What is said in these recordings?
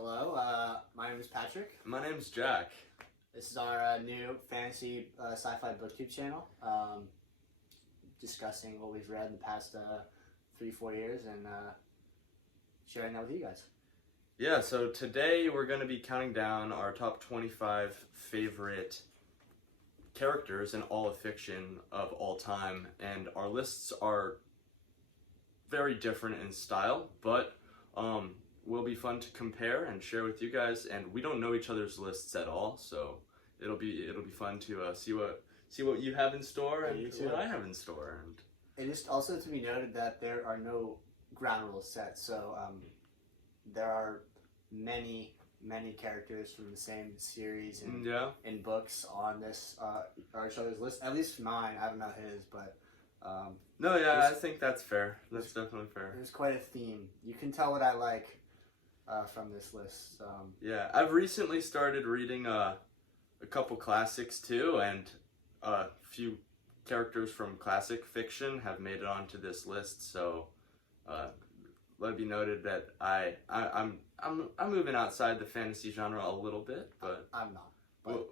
Hello, my name is Patrick. My name's Jack. This is our new fantasy sci-fi booktube channel, discussing what we've read in the past 3-4 years and sharing that with you guys. Yeah, so today we're going to be counting down our top 25 favorite characters in all of fiction of all time, and our lists are very different in style, but will be fun to compare and share with you guys. And we don't know each other's lists at all, so it'll be fun to see what you have in store and what I have in store. And it is also to be noted that there are no ground rules set, so there are many characters from the same series and in books on this or each other's list. At least mine. I don't know his, but I think that's fair. That's definitely fair. There's quite a theme. You can tell what I like from this list. Yeah, I've recently started reading a couple classics too, and a few characters from classic fiction have made it onto this list. So let it be noted that I'm moving outside the fantasy genre a little bit, but I'm not. But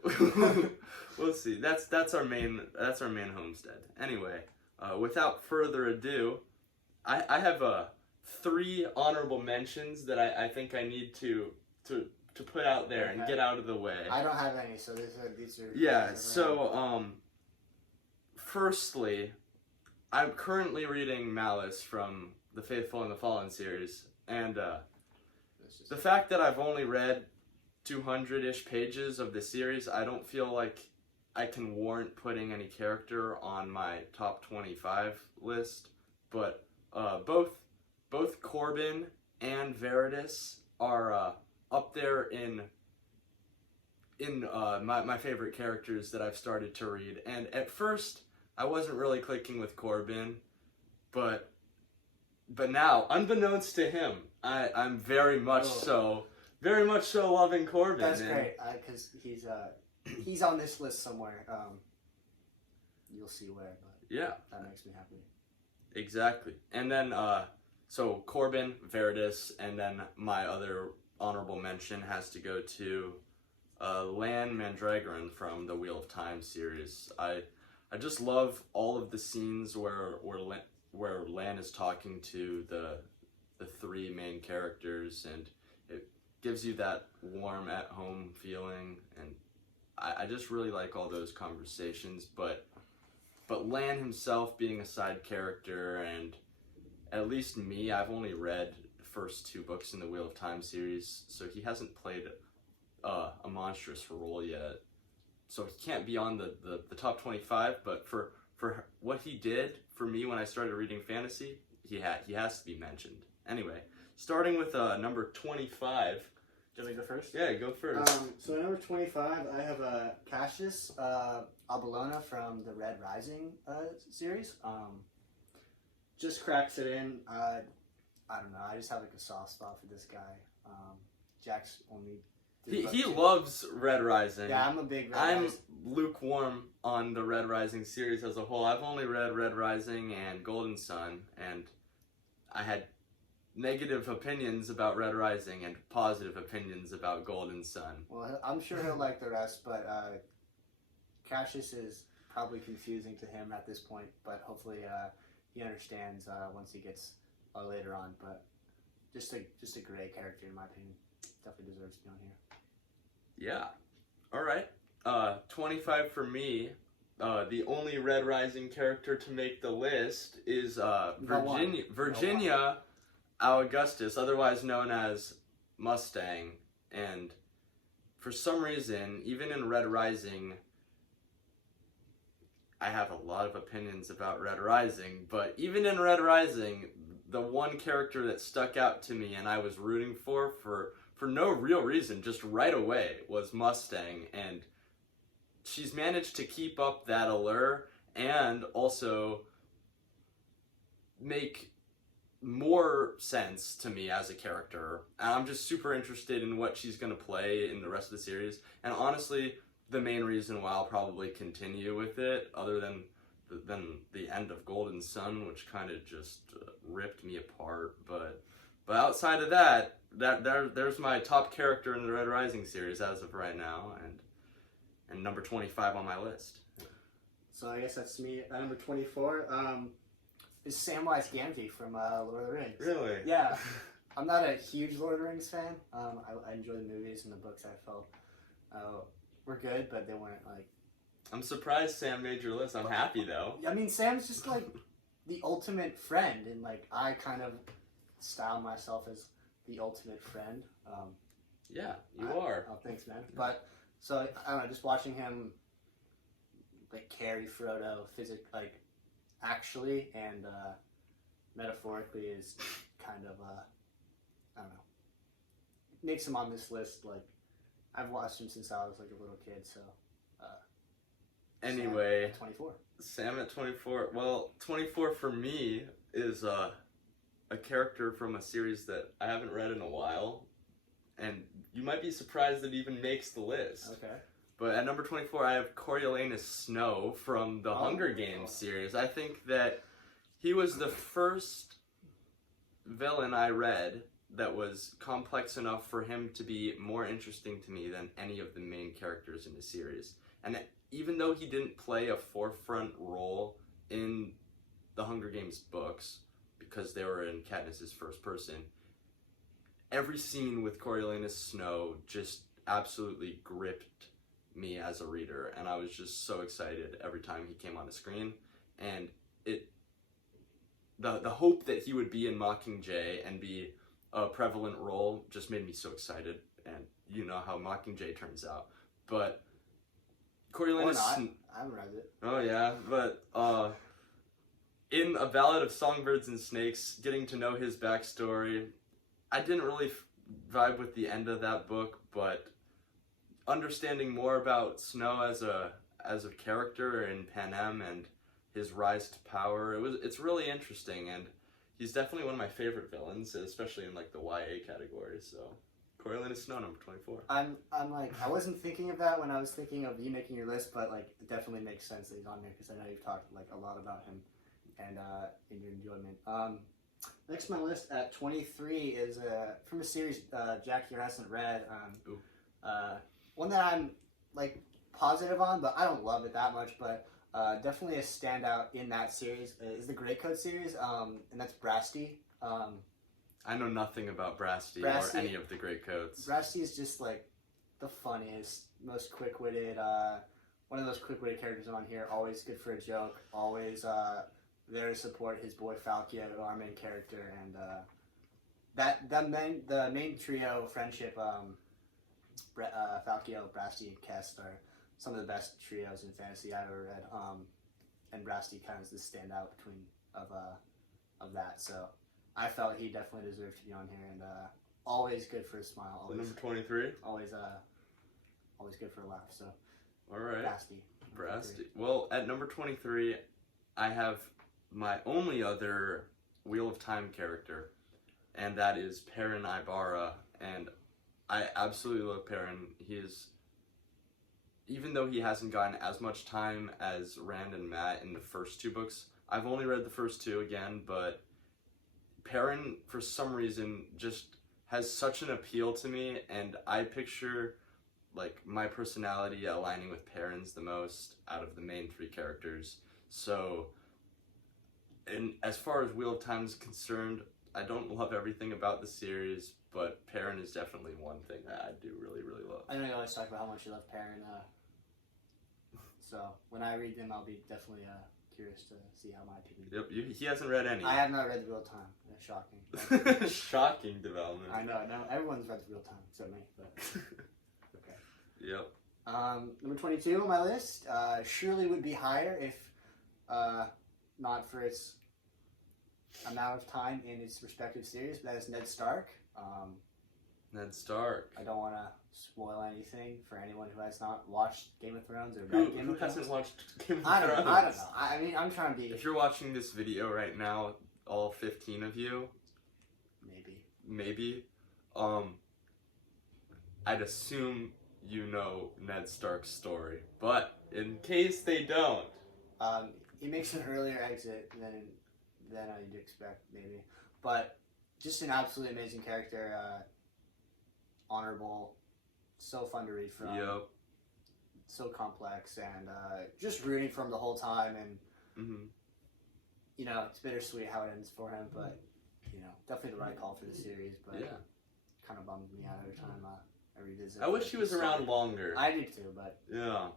we'll see. That's our main homestead. Anyway, without further ado, I have 3 honorable mentions that I think I need to put out there and get out of the way. I don't have any, so these are yeah. So firstly, I'm currently reading Malice from the Faithful and the Fallen series, and the fact that I've only read 200-ish pages of the series, I don't feel like I can warrant putting any character on my top 25 list, but both Corbin and Veritas are up there in my favorite characters that I've started to read. And at first, I wasn't really clicking with Corbin, but now, unbeknownst to him, I'm very much so loving Corbin. That's great, because he's on this list somewhere. You'll see where, but yeah, that makes me happy. Exactly. And then so Corbin, Veritas, and then my other honorable mention has to go to Lan Mandragoran from the Wheel of Time series. I just love all of the scenes where Lan is talking to the 3 main characters, and it gives you that warm at home feeling, and I just really like all those conversations. But Lan himself being a side character, and at least me, I've only read the first 2 books in the Wheel of Time series, so he hasn't played a monstrous role yet. So he can't be on the top 25, but for what he did for me when I started reading fantasy, he has to be mentioned. Anyway, starting with number 25. Do you want me to go first? Yeah, go first. So number 25, I have Cassius Abalona from the Red Rising series. Just cracks it in. I don't know. I just have like a soft spot for this guy. Jack's only. He loves Red Rising. Yeah, I'm a big Red I'm Rising. lukewarm on the Red Rising series as a whole. I've only read Red Rising and Golden Sun, and I had negative opinions about Red Rising and positive opinions about Golden Sun. Well, I'm sure he'll like the rest, but Cassius is probably confusing to him at this point, but hopefully he understands once he gets later on. But just a great character in my opinion. Definitely deserves to be on here. Yeah. All right. 25 for me. The only Red Rising character to make the list is Virginia Augustus, otherwise known as Mustang. And for some reason, even in Red Rising, I have a lot of opinions about Red Rising, but even in Red Rising, the one character that stuck out to me and I was rooting for no real reason, just right away, was Mustang. And she's managed to keep up that allure and also make more sense to me as a character. And I'm just super interested in what she's going to play in the rest of the series. And honestly, the main reason why I'll probably continue with it, other than the end of Golden Sun, which kind of just ripped me apart, but But outside of that, there's my top character in the Red Rising series as of right now, and number 25 on my list. So I guess that's me at number 24. Is Samwise Gamgee from Lord of the Rings. Really? Yeah. I'm not a huge Lord of the Rings fan. I enjoy the movies and the books. I felt were good, but they weren't like. I'm surprised Sam made your list. I'm happy though. I mean, Sam's just like the ultimate friend, and like I kind of style myself as the ultimate friend. Yeah, you are. Oh, thanks, man. But so I don't know, just watching him like carry Frodo, like actually and metaphorically is kind of I don't know. Makes him on this list. Like I've watched him since I was like a little kid. So anyway, Sam at 24. Sam at 24. Well, 24 for me is a character from a series that I haven't read in a while, and you might be surprised that it even makes the list. Okay. But at number 24, I have Coriolanus Snow from the Hunger Games series. I think that he was the first villain I read that was complex enough for him to be more interesting to me than any of the main characters in the series. And even though he didn't play a forefront role in the Hunger Games books, because they were in Katniss's first person, every scene with Coriolanus Snow just absolutely gripped me as a reader, and I was just so excited every time he came on the screen. And the hope that he would be in Mockingjay and be a prevalent role just made me so excited, and you know how Mockingjay turns out. But Coriolanus... Or not. I haven't read it. Oh yeah, but in A Ballad of Songbirds and Snakes, getting to know his backstory, I didn't really vibe with the end of that book, but understanding more about Snow as a character in Panem and his rise to power, it's really interesting, and he's definitely one of my favorite villains, especially in like the YA category. So Coriolanus Snow, number 24. I'm like, I wasn't thinking of that when I was thinking of you making your list, but like it definitely makes sense that he's on there because I know you've talked like a lot about him and in your enjoyment. Next on my list at 23 is from a series Jackie hasn't read. One that I'm like positive on, but I don't love it that much. But definitely a standout in that series is the Grey Coat series, and that's Brasty. I know nothing about Brasty or any of the Grey Coats. Brasty is just like the funniest, most quick-witted, one of those quick-witted characters on here. Always good for a joke. Always there to support his boy Falkio, our main character, and the main trio friendship. Falkio, Brasty, and Kest are some of the best trios in fantasy I've ever read. And Brasty kind of is the standout between of that. So I felt he definitely deserved to be on here, and always good for a smile. Always, number 23. Always good for a laugh. So all right, Brasty. Well, at number 23, I have my only other Wheel of Time character, and that is Perrin Ibarra, and I absolutely love Perrin. He is, even though he hasn't gotten as much time as Rand and Matt in the first two books, I've only read the first two again, but Perrin, for some reason, just has such an appeal to me, and I picture like my personality aligning with Perrin's the most out of the main three characters. So, and as far as Wheel of Time is concerned, I don't love everything about the series, but Perrin is definitely one thing that I do really, really love. I know you always talk about how much you love Perrin, so when I read them, I'll be definitely curious to see how my opinion. Yep, he hasn't read any. I have not read the Wheel of Time. Shocking. Shocking development. I know. Everyone's read the Wheel of Time except me. But okay. Yep. Number 22 on my list surely would be higher if not for its amount of time in its respective series. But that is Ned Stark. Ned Stark. I don't want to spoil anything for anyone who has not watched Game of Thrones or read Game of Thrones. Who hasn't watched Game of I Thrones? don't know. I mean, I'm trying to be... If you're watching this video right now, all 15 of you... Maybe. I'd assume you know Ned Stark's story. But in case they don't... he makes an earlier exit than you'd expect, maybe. But just an absolutely amazing character. Honorable, so fun to read from. Yep. So complex and just rooting for him the whole time, and you know, it's bittersweet how it ends for him, but you know, definitely the right call for the series. But Yeah. kind of bums me out every time I revisit. I wish he was around longer. I do too, but yeah.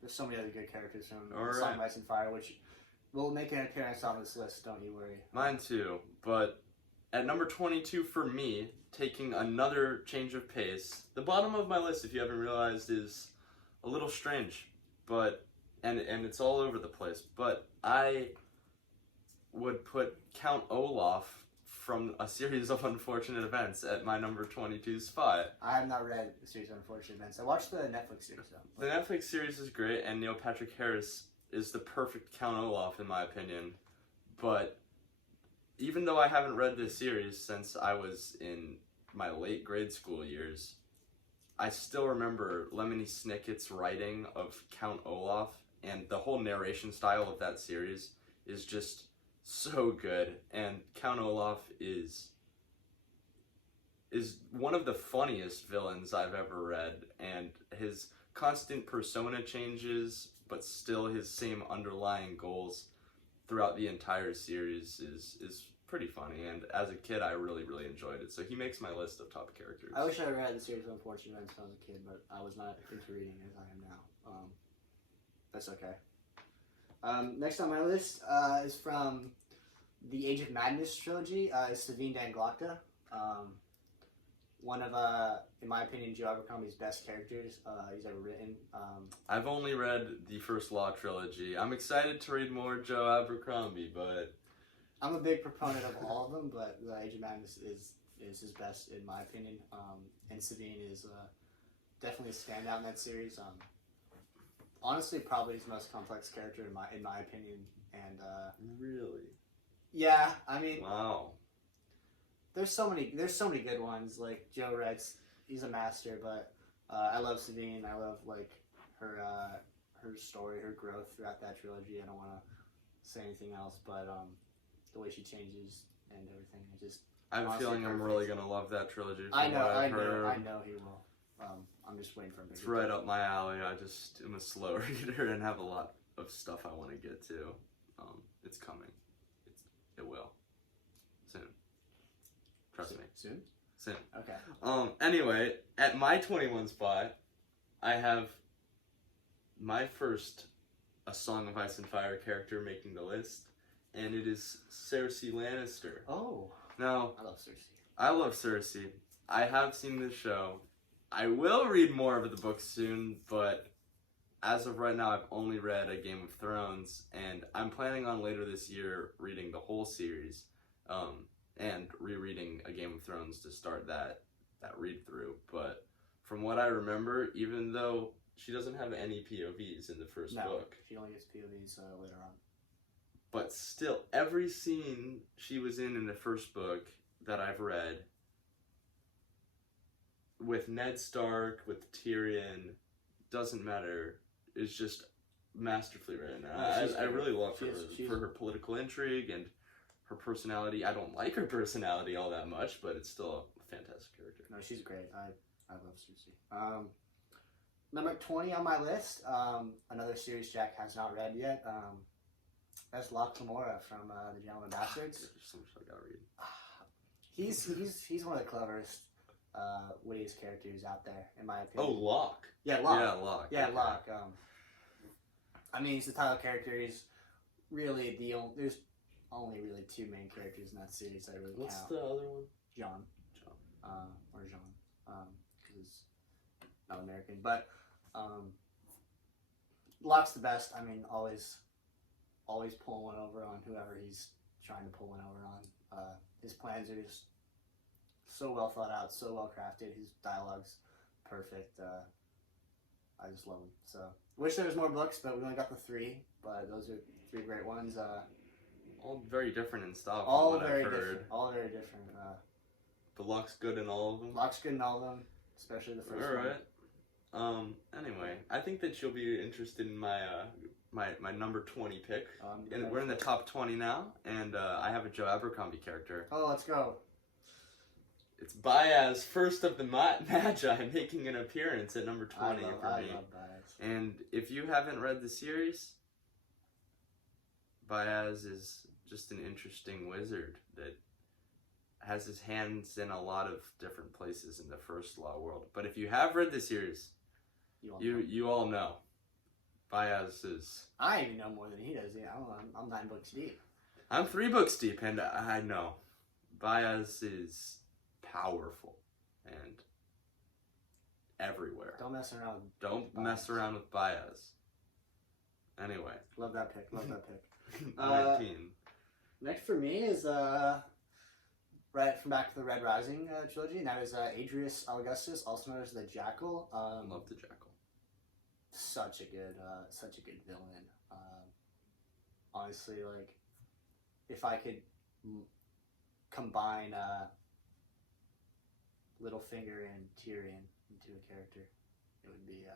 there's so many other good characters from All Song right. of Ice and Fire, which will make an appearance on this list. Don't you worry. Mine too, but at number 22 for me, taking another change of pace, the bottom of my list, if you haven't realized, is a little strange, but and it's all over the place. But I would put Count Olaf from A Series of Unfortunate Events at my number 22 spot. I have not read the series of Unfortunate Events. I watched the Netflix series though. The Netflix series is great, and Neil Patrick Harris is the perfect Count Olaf in my opinion. But even though I haven't read this series since I was in my late grade school years, I still remember Lemony Snicket's writing of Count Olaf, and the whole narration style of that series is just so good. And Count Olaf is one of the funniest villains I've ever read, and his constant persona changes, but still his same underlying goals throughout the entire series is pretty funny, and as a kid I really enjoyed it, so he makes my list of top characters. I wish I read the series of Unfortunate Events when I was a kid, but I was not into reading as I am now. That's okay. Next on my list is from the Age of Madness trilogy, is Savine Danglokta. One of, in my opinion, Joe Abercrombie's best characters he's ever written. I've only read the first Law trilogy. I'm excited to read more Joe Abercrombie, but I'm a big proponent of all of them, but the Age of Madness is his best in my opinion. And Savine is definitely a standout in that series. Honestly, probably his most complex character in my opinion. And really, yeah, I mean, wow. There's so many good ones. Like Joe writes, he's a master. But I love Savine. I love like her story, her growth throughout that trilogy. I don't want to say anything else, but the way she changes and everything, I have a honestly feeling I'm perfect. really gonna love that trilogy. I know I heard. know he will. I'm just waiting for him to. It's right up my alley. I just am a slow reader and have a lot of stuff I want to get to. It's coming. It will soon. Trust me. Soon. Okay. Anyway, at my 21 spot, I have my first A Song of Ice and Fire character making the list, and it is Cersei Lannister. Oh. Now, I love Cersei. I love Cersei. I have seen this show. I will read more of the books soon, but as of right now, I've only read A Game of Thrones, and I'm planning on later this year reading the whole series, and rereading A Game of Thrones to start that read-through. But from what I remember, even though she doesn't have any POVs in the first book, she only gets POVs later on. but still, every scene she was in the first book that I've read, with Ned Stark, with Tyrion, doesn't matter, is just masterfully written. I really love her for her political intrigue and her personality. I don't like her personality all that much, but it's still a fantastic character. No, she's great. I love Cersei. Number 20 on my list, another series Jack has not read yet. That's Locke Lamora from The Gentleman Bastards. There's so much I gotta read. He's one of the cleverest, wittiest characters out there, in my opinion. Oh, Locke. Yeah, Locke. Yeah, Locke. Yeah, okay. Locke. I mean, he's the title character. He's really there's only really two main characters in that series that I really What's count. the other one? John. Or Jean. Because it's not American. But Locke's the best. I mean, always pulling one over on whoever he's trying to pull one over on. His plans are just so well thought out, so well crafted. His dialogue's perfect. I just love him. So, wish there was more books, but we only got the 3. But those are 3 great ones. All very different in style. All from what very I've heard. different. All very different. But Locke's good in all of them. Locke's good in all of them, especially the first one. Alright. Anyway, I think that you'll be interested in my my number 20 pick. And we're in the top 20 now, and I have a Joe Abercrombie character. Oh, let's go. It's Baez, first of the Magi, making an appearance at number 20 for me. I love Baez. And if you haven't read the series, Baez is just an interesting wizard that has his hands in a lot of different places in the First Law world. But if you have read the series, you all know. Baez is... I even know more than he does. Yeah, I'm 9 books deep. I'm 3 books deep, and I know. Baez is powerful and everywhere. Don't mess around. Don't mess around with Baez. Anyway. Love that pick. Love that pick. 19. Next for me is right from Back to the Red Rising trilogy, and that is Adrius Augustus, also known as the Jackal. Love the Jackal. Such a good villain. Honestly, like, if I could combine Littlefinger and Tyrion into a character, it would be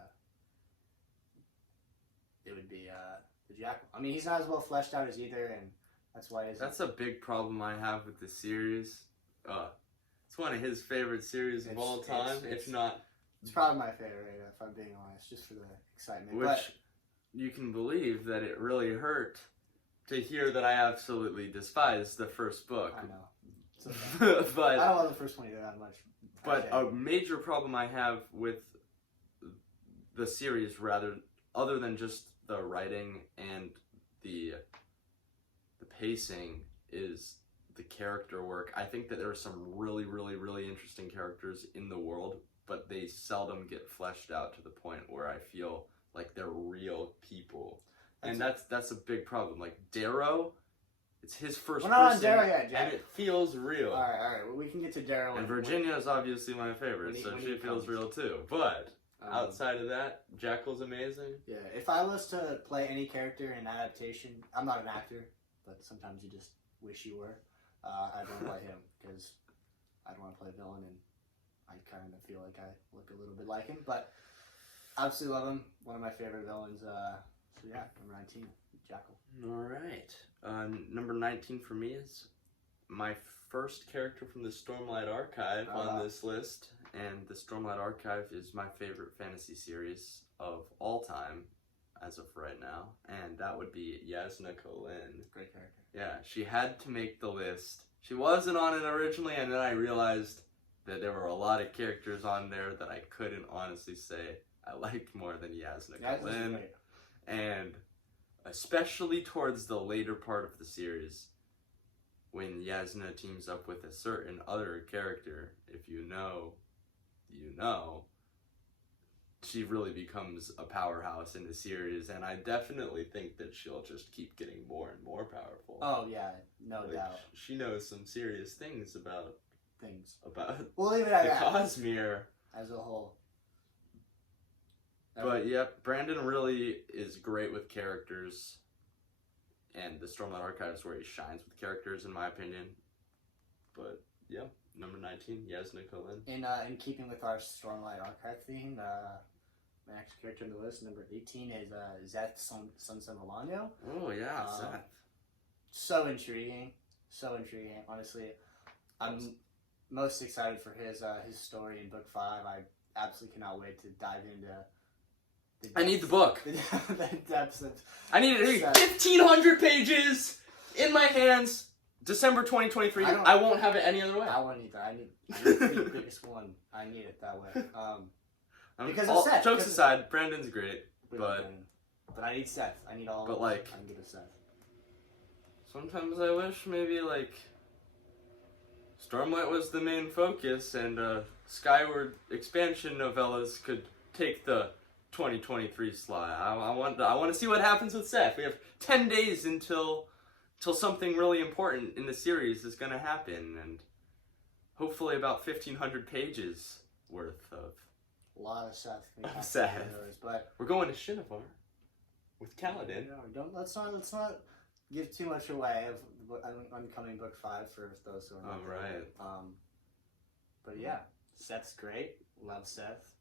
the Jackal. I mean, he's not as well fleshed out as either, and that's why. That's a big problem I have with the series. It's one of his favorite series of all time, if not. It's probably my favorite, if I'm being honest, just for the excitement. Which you can believe that it really hurt to hear that I absolutely despise the first book. I know. It's okay. But I don't love the first one either that much. But a major problem I have with the series, rather, other than just the writing and the pacing, is the character work. I think that there are some really, really, really interesting characters in the world, but they seldom get fleshed out to the point where I feel like they're real people. And that's a big problem. Like Darrow, it's his first person. We're not on Darrow yet, Jack. And it feels real. Alright, well, we can get to Darrow. And Virginia is obviously my favorite, so she feels real too. But outside of that, Jackal's amazing. Yeah, if I was to play any character in adaptation, I'm not an actor, but sometimes you just wish you were. I'd want to play him, because I'd want to play a villain, and I kind of feel like I look a little bit like him, but I absolutely love him. One of my favorite villains. So yeah, number 19, Jackal. Alright. Number 19 for me is my first character from the Stormlight Archive on this list. And the Stormlight Archive is my favorite fantasy series of all time, as of right now. And that would be Yasna Kholin. Great character. Yeah, she had to make the list. She wasn't on it originally, and then I realized that there were a lot of characters on there that I couldn't honestly say I liked more than Yasna Kholin. And especially towards the later part of the series, when Yasna teams up with a certain other character, if you know, you know, she really becomes a powerhouse in the series, and I definitely think that she'll just keep getting more and more powerful. Oh yeah, no doubt. She knows some serious things about we'll leave it at the that. Cosmere As a whole. But yeah, Brandon really is great with characters, and the Stormlight Archive is where he shines with characters, in my opinion. But yeah, number 19, Yasna Kholin. In keeping with our Stormlight Archive theme, my next character on the list, number 18, is Zeth Sunsa Milano. Oh yeah, Zeth. So intriguing. Honestly, I'm most excited for his story in book 5. I absolutely cannot wait to dive into. I need the book. The depths of. I need it to read 1,500 pages in my hands. December 2023. I won't have it any other way. I won't need that. I need the biggest one. I need it that way. Because of Seth. Jokes aside, Brandon's great, but I need Seth. I need all. But like, I can give it Seth. Sometimes I wish maybe like Stormlight was the main focus, and Skyward expansion novellas could take the 2023 slot. I want to see what happens with Seth. We have 10 days until something really important in the series is going to happen, and hopefully about 1,500 pages worth of a lot of Seth. But we're going to Shinovar with Kaladin. Let's not give too much away of oncoming book 5 for those who are not right. But yeah, Seth's great. Love Seth.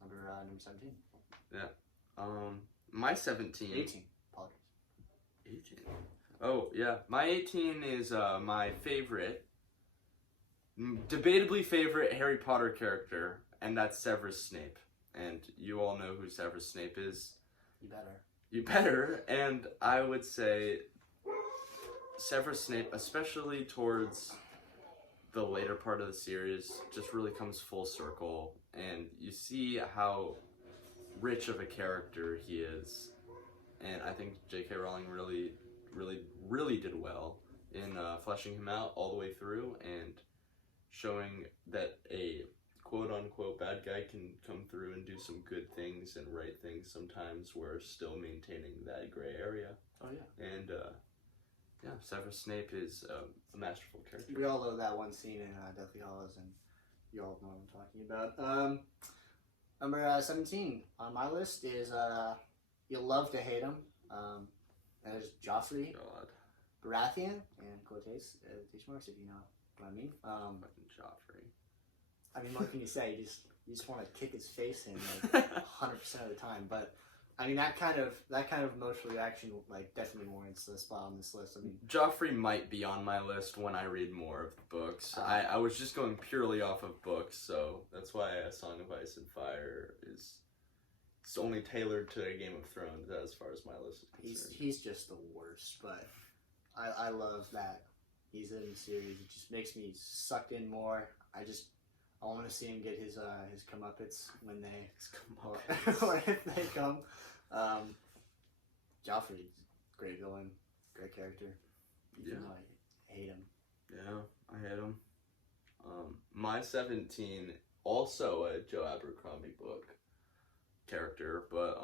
Number 17. Yeah. My 17. 18. Apologies. 18. Oh yeah, my 18 is my favorite debatably favorite Harry Potter character, and that's Severus Snape. And you all know who Severus Snape is. You better. You better. And I would say Severus Snape, especially towards the later part of the series, just really comes full circle. And you see how rich of a character he is. And I think J.K. Rowling really did well in fleshing him out all the way through and showing that a quote-unquote bad guy can come through and do some good things and right things sometimes while still maintaining that gray area. Oh, yeah. And, yeah, Severus Snape is a masterful character. We all know that one scene in Deathly Hallows, and you all know what I'm talking about. Number 17 on my list is you'll love to hate him. And there's Joffrey Baratheon, and quotation marks if you know what I mean. Fucking Joffrey. I mean, what can you say? You just want to kick his face in like 100% of the time. But I mean, that kind of emotional reaction like definitely warrants the spot on this list. I mean, Joffrey might be on my list when I read more of the books. I was just going purely off of books, so that's why A Song of Ice and Fire is it's only tailored to Game of Thrones as far as my list is concerned. He's just the worst, but I love that he's in the series. It just makes me sucked in more. I want to see him get his comeuppance when if they come. Joffrey, great villain, great character. Even though I hate him. Yeah, I hate him. My 17, also a Joe Abercrombie book character, but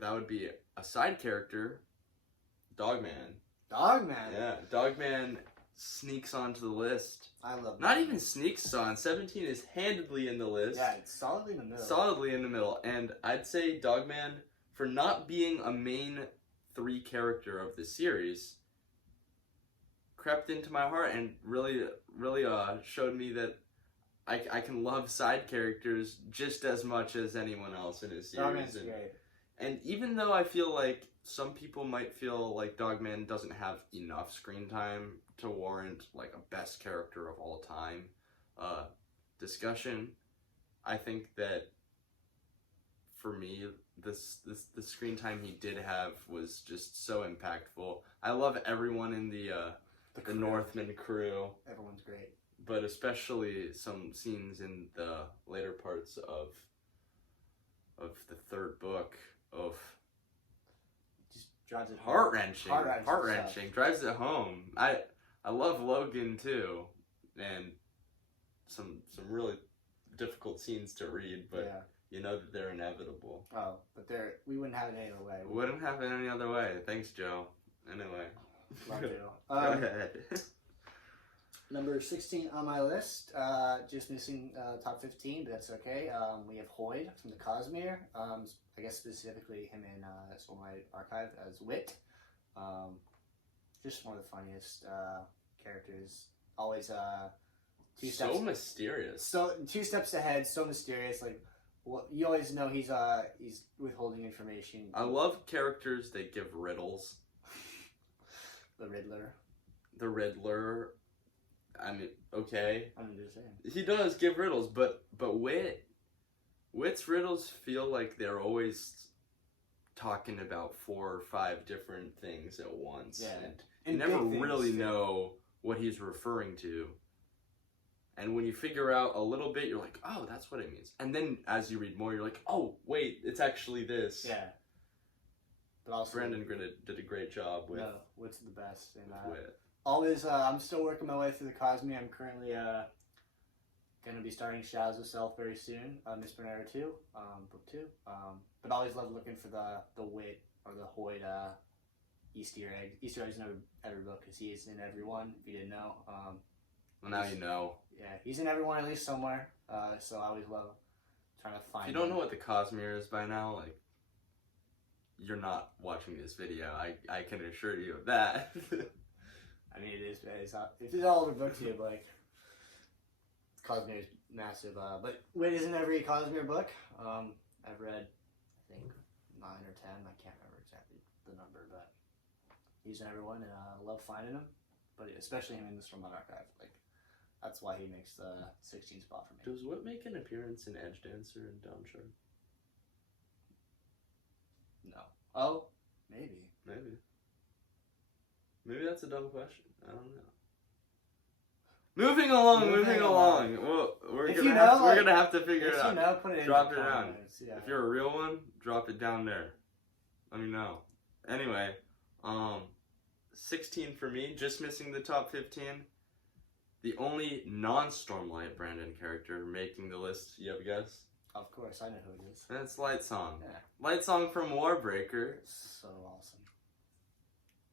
that would be a side character, Dogman. Dogman? Yeah, Dogman sneaks onto the list. I love Not even sneaks on. 17 is handedly in the list. Yeah, it's solidly in the middle. Solidly in the middle. And I'd say Dogman, for not being a main 3 character of the series, crept into my heart and really showed me that I can love side characters just as much as anyone else in a series. Dogman's great. And even though I feel like some people might feel like Dogman doesn't have enough screen time to warrant like a best character of all time discussion, I think that for me, the screen time he did have was just so impactful. I love everyone in the Northman crew. Everyone's great. But especially some scenes in the later parts of the third book of just drives it heart-wrenching, drives it home. I love Logan too, and some really difficult scenes to read, but you know that they're inevitable. Oh, but we wouldn't have it any other way. We wouldn't have it any other way. Thanks, Joe. Anyway. Love you. Go ahead. Number 16 on my list, just missing top 15, but that's okay. We have Hoyd from the Cosmere. I guess specifically him in Stormlight Archive as Wit. Just one of the funniest characters. Always mysterious. So 2 steps ahead, so mysterious. Like, you always know he's withholding information. I love characters that give riddles. The Riddler. The Riddler. I mean, okay. I'm just saying. He does give riddles, but Wit's riddles feel like they're always talking about 4 or 5 different things at once. Yeah. And you never really know what he's referring to. And when you figure out a little bit, you're like, oh, that's what it means. And then as you read more, you're like, oh, wait, it's actually this. Yeah. But also, Brandon did a great job with Wit's the best. And, Wit. Always, I'm still working my way through the Cosmere. I'm currently going to be starting Shadows of Self very soon, Miss Bernera 2, book 2. But I always love looking for the Wit or the Hoyd Easter egg. Easter eggs in every book because he is in every one, if you didn't know. Well, now you know. Yeah, he's in every one at least somewhere. So I always love trying to find If you don't know what the Cosmere is by now, like, you're not watching this video. I can assure you of that. I mean, it's all over book too, but like, Cosmere is massive. But Wit is in every Cosmere book. I've read, I think, 9 or 10. I can't remember exactly the number, but he's in every one, and I love finding him. But especially him in the Stormlight Archive. Like, that's why he makes the 16 spot for me. Does Whip make an appearance in Edge Dancer and Downshard? No. Oh, maybe. Maybe that's a dumb question. I don't know. Moving along. Well, we're gonna have to figure it out. If you know, put it in Drop the it down. comments. Yeah. If you're a real one, drop it down there. Let me know. Anyway, 16 for me, just missing the top 15. The only non-Stormlight Brandon character making the list. You have a guess? Of course, I know who it is. That's Light Song. Yeah. Light Song from Warbreaker. So awesome.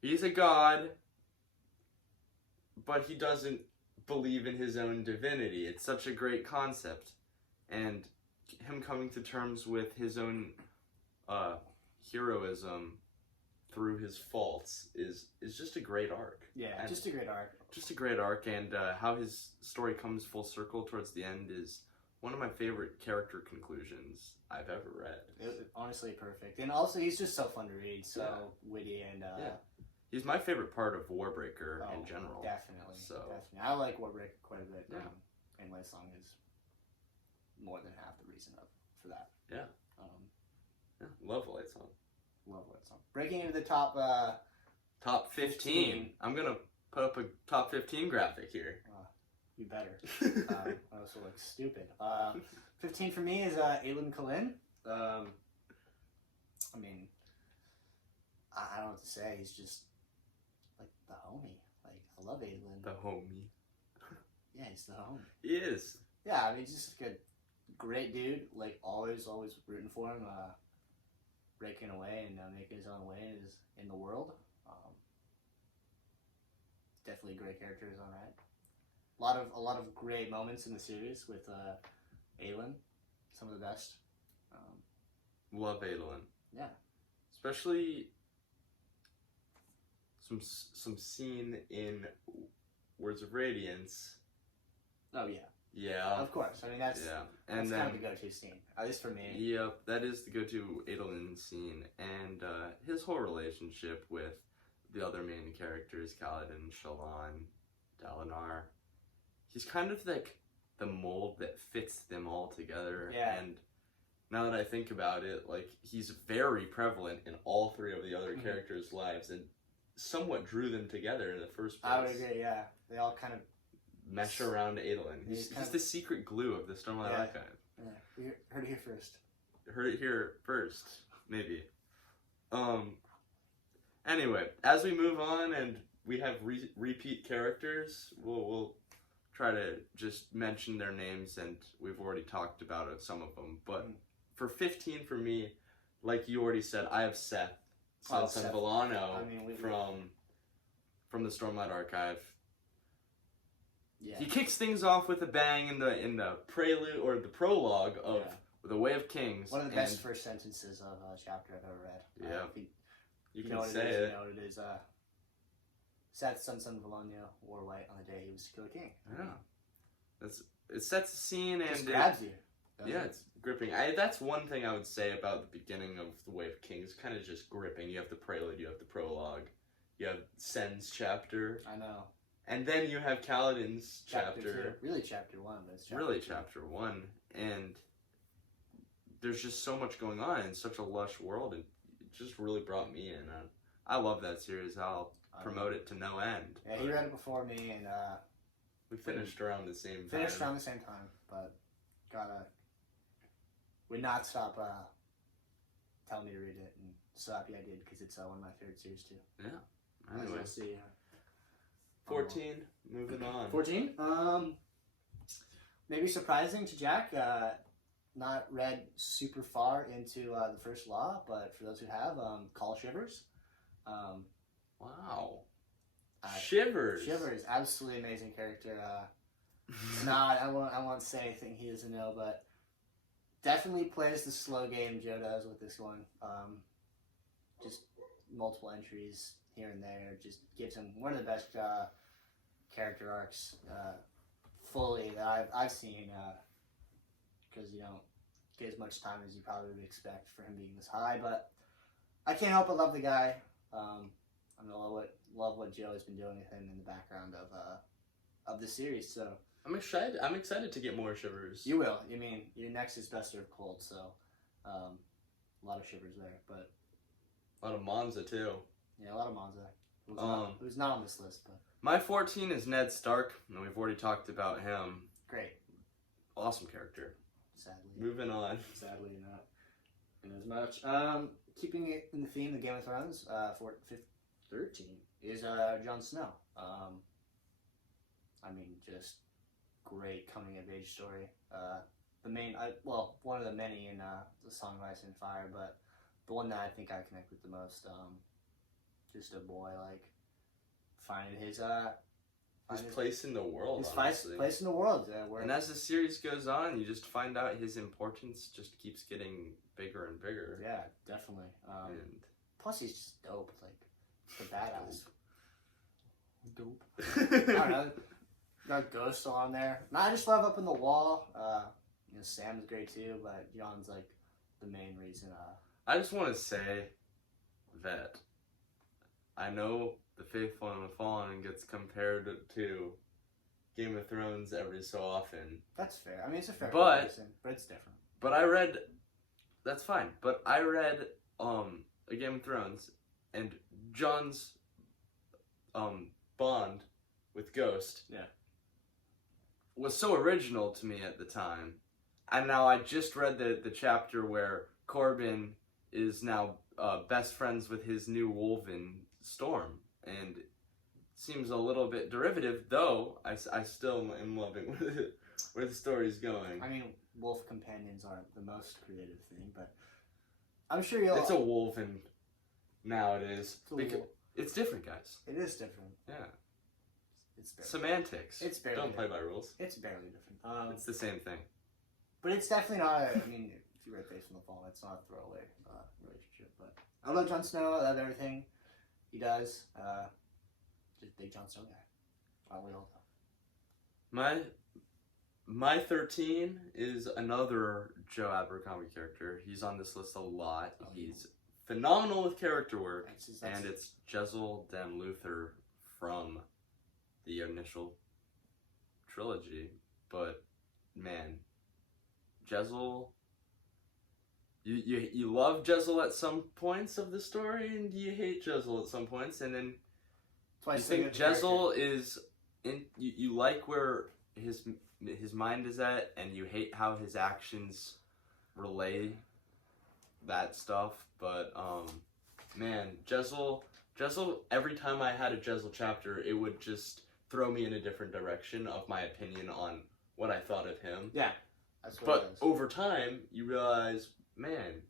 He's a god, but he doesn't believe in his own divinity. It's such a great concept. And him coming to terms with his own heroism through his faults is just a great arc. Yeah, and just a great arc. Just a great arc, and how his story comes full circle towards the end is one of my favorite character conclusions I've ever read. Honestly perfect. And also, he's just so fun to read, so witty, and he's my favorite part of Warbreaker in general. Definitely. So definitely. I like Warbreaker quite a bit. Yeah. And Light Song is more than half the reason for that. Yeah. Love Light Song. Love Light Song. Breaking into the top top 15. I'm gonna put up a top 15 graphic here. You better. I also look stupid. 15 for me is Aelin Kalin. I mean, I don't know what to say. He's just like the homie. Like, I love Aelin. The homie. Yeah, he's the homie. He is. Yeah, I mean, he's just a good, great dude. Like, always rooting for him. Breaking away and making his own way in the world. Definitely a great character, is alright. A lot of great moments in the series with Aelin. Some of the best. Love Aelin. Yeah. Especially some scene in Words of Radiance. Oh yeah. Yeah. Of course. I mean that's and kind of the go-to scene. At least for me. Yep, that is the go-to Aelin scene, and his whole relationship with the other main characters, Kaladin, Shallan, Dalinar. He's kind of like the mold that fits them all together. Yeah. And now that I think about it, like, he's very prevalent in all three of the other characters' lives, and somewhat drew them together in the first place. I would agree, yeah. They all kind of mesh around Aelin. He's the secret glue of the Stormlight Archive. Yeah, we heard it here first. Heard it here first, maybe. Anyway, as we move on and we have repeat characters, we'll try to just mention their names, and we've already talked about some of them. But for 15 for me, like you already said, I have Seth, Son Villano, from the Stormlight Archive. Yeah. He kicks things off with a bang in the prelude or the prologue of The Way of Kings. One of the best first sentences of a chapter I've ever read. Yeah. You can know what say it is, it. You know what it is. Seth, son Villano, wore white on the day he was to kill a king. Yeah. It sets the scene and just grabs you. Yeah, it's gripping. That's one thing I would say about the beginning of The Way of Kings. Kind of just gripping. You have the prelude, you have the prologue, you have Sen's chapter. I know. And then you have Kaladin's chapter. Really chapter 1, but it's chapter really 2. Chapter 1. And there's just so much going on in such a lush world, and it just really brought me in. I love that series. I'll promote it to no end. Yeah, he read it before me, and we finished around the same time. Finished around the same time, but would not stop telling me to read it, and so happy I did, because it's one of my favorite series too. Yeah. Anyway. As you'll see. 14, moving on. 14? Maybe surprising to Jack, not read super far into the first law, but for those who have, Call Shivers. Wow. Shivers. Shivers, absolutely amazing character. I won't say anything he doesn't know, but definitely plays the slow game Joe does with this one. Just multiple entries here and there, just gives him one of the best character arcs fully that I've seen, because you don't get as much time as you probably would expect for him being this high, but I can't help but love the guy. I love what Joe has been doing with him in the background of the series. So I'm excited to get more shivers. You will. You mean your next is best served cold, so a lot of shivers there. But A lot of Monza too. yeah, a lot of Monza. Who's not on this list, but My 14 is Ned Stark, and we've already talked about him. great. Awesome character. Sadly, Moving on. sadly not in as much. Keeping it in the theme of Game of Thrones, 13 is Jon Snow. I mean, just great coming of age story. One of the many in the Song of Ice and Fire, but the one that I think I connect with the most. Just a boy like finding his place in the world. his honestly. place in the world. Where And as the series goes on, you just find out his importance just keeps getting bigger and bigger. yeah, definitely. And Plus, he's just dope. Like the badass. Dope. I I don't know. Got Ghost on there. And I just love Up in the Wall. Sam's great too, but John's like the main reason. I just want to say that I know The Faithful and the Fallen gets compared to Game of Thrones every so often. That's fair. I mean, it's a fair But- comparison, but it's different. But I read, that's fine. But I read A Game of Thrones, and John's bond with Ghost, Yeah. was so original to me at the time. And now I just read the chapter where Corbin is now best friends with his new Wolven, Storm, and it seems a little bit derivative, though I still am loving where the story's going. I mean, wolf companions aren't the most creative thing, but I'm sure you'll. It's a Wolven nowadays. It's a Because wolf. it's different, guys. It is different. Yeah. It's barely. Semantics. It's barely Don't play by rules. It's barely different. It's the same thing. But it's definitely not. I mean, if you read Face from the Fall, it's not a throwaway relationship. But I love Jon Snow. I love everything he does. Just big Jon Snow guy. Aren't we all? My 13 is another Joe Abercrombie character. He's on this list a lot. Oh, He's phenomenal with character work, That's and it's Jezal Dan Luther from the initial trilogy. But man, Jezal, you love Jezal at some points of the story, and you hate Jezal at some points, and then you think Jezal is in. You like where his mind is at, and you hate how his actions relay that stuff. But man, Jezal. Every time I had a Jezal chapter, it would just throw me in a different direction of my opinion on what I thought of him. Yeah, that's what it But is. over time, you realize, man,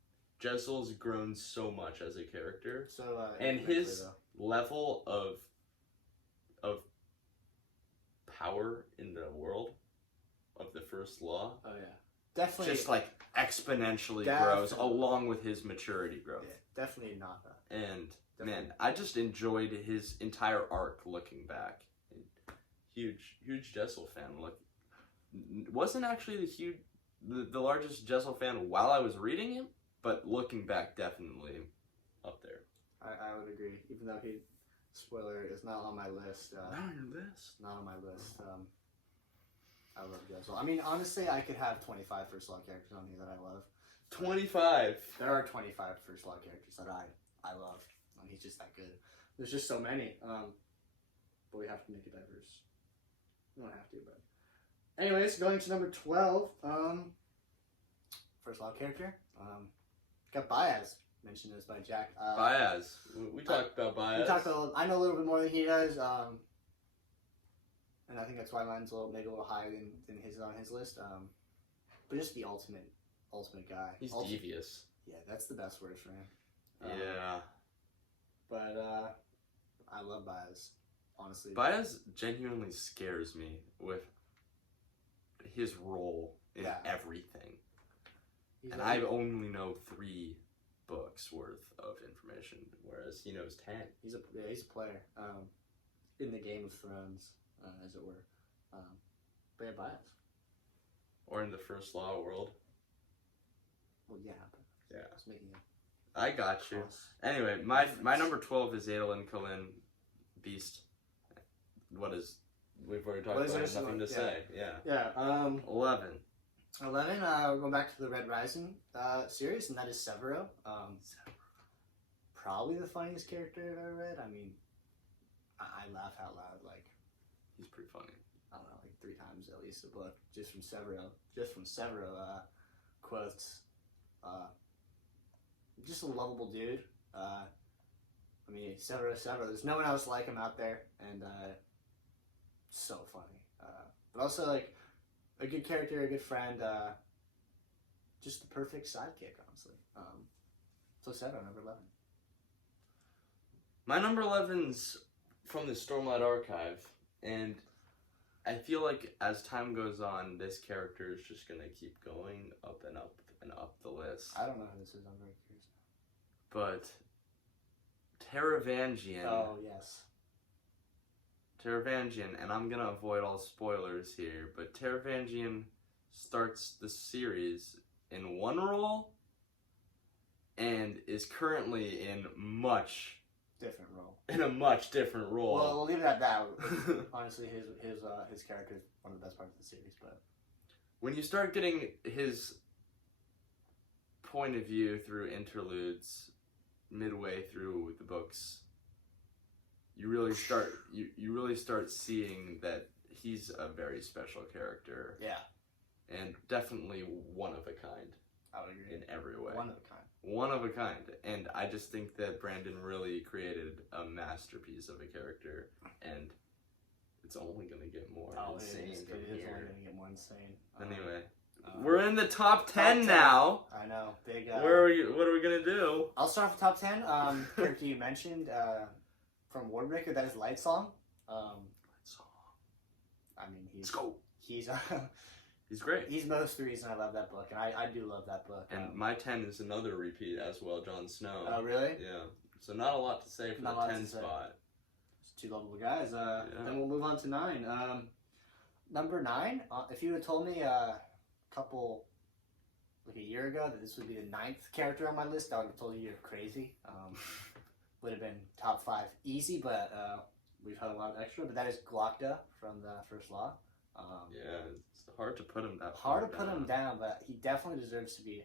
Jezal's grown so much as a character. So And indirectly, his though. level of power in the world of the first law Oh yeah, definitely. just like exponentially Definitely. grows along with his maturity growth. Yeah, definitely not that. And Definitely. man, I just enjoyed his entire arc looking back. Huge Jezal fan. Look, wasn't actually the largest Jezal fan while I was reading him, but looking back, definitely up there. I would agree, even though he, spoiler, is not on my list. Not on your list. Not on my list. I love Jezal. I mean, honestly, I could have 25 First Law characters on here that I love. 25. There are 25 First Law characters that I love. And he's just that good. There's just so many. But we have to make it diverse. We don't have to, but. Anyways, going to number 12. First Law character. Got Baez. Mentioned this by Jack. Baez. We talked about Baez. We talked I know a little bit more than he does. And I think that's why mine's maybe a little higher than his on his list. But just the ultimate guy. He's devious. Yeah, that's the best word for him. Yeah. But I love Baez, honestly. Baez genuinely scares me with his role in Yeah. everything. He's And like- I only know 3 books worth of information, whereas he knows 10. He's a player. In the Game of Thrones, as it were. But yeah, Baez. Or in the First Law world. Well, yeah. But Yeah. I was making it. I got you. Cross. Anyway, my number 12 is Adolin Cullen, Beast. What is we've already talked What is about it, there nothing to yeah. say. Yeah. Yeah. 11. 11. We're going back to the Red Rising series, and that is Severo. Probably the funniest character I've ever read. I mean, I laugh out loud like He's pretty funny. I don't know, like 3 times at least a book just from Severo. Just from Severo quotes. Just a lovable dude. I mean, Severo. There's no one else like him out there, and so funny. But also like a good character, a good friend. Just the perfect sidekick, honestly. So Severo, number 11. My number 11's from the Stormlight archive, and I feel like as time goes on, this character is just gonna keep going up and up and up the list. I don't know who this is. I'm very curious. But Taravangian. Oh yes. Taravangian, and I'm gonna avoid all spoilers here, but Taravangian starts the series in one role and is currently in Different role. a much different role. Well, we'll leave it at that. Honestly, his character is one of the best parts of the series. But when you start getting his point of view through interludes midway through the books, you really start seeing that he's a very special character. Yeah. And definitely one of a kind. I would agree. In every way. One of a kind. One of a kind. And I just think that Brandon really created a masterpiece of a character, and it's only going to get more insane from It is here. only going to get more insane. Anyway, we're in the top 10 now. I know. Big. What are we going to do? I'll start with top 10. Character you mentioned from Warbreaker, that is Light Song. I mean, Let's go. He's He's great. He's most the reason I love that book, and I do love that book. And my 10 is another repeat as well, Jon Snow. Oh, really? Yeah. So not a lot to say for the 10 spot. It's 2 lovable guys. Then we'll move on to 9. Number 9, if you had told me a year ago that this would be the 9th character on my list, I would have told you you're crazy. Would have been top 5 easy, but we've had a lot of extra. But that is Glokta from the First Law. Yeah, it's hard to put him that hard to put him down, but he definitely deserves to be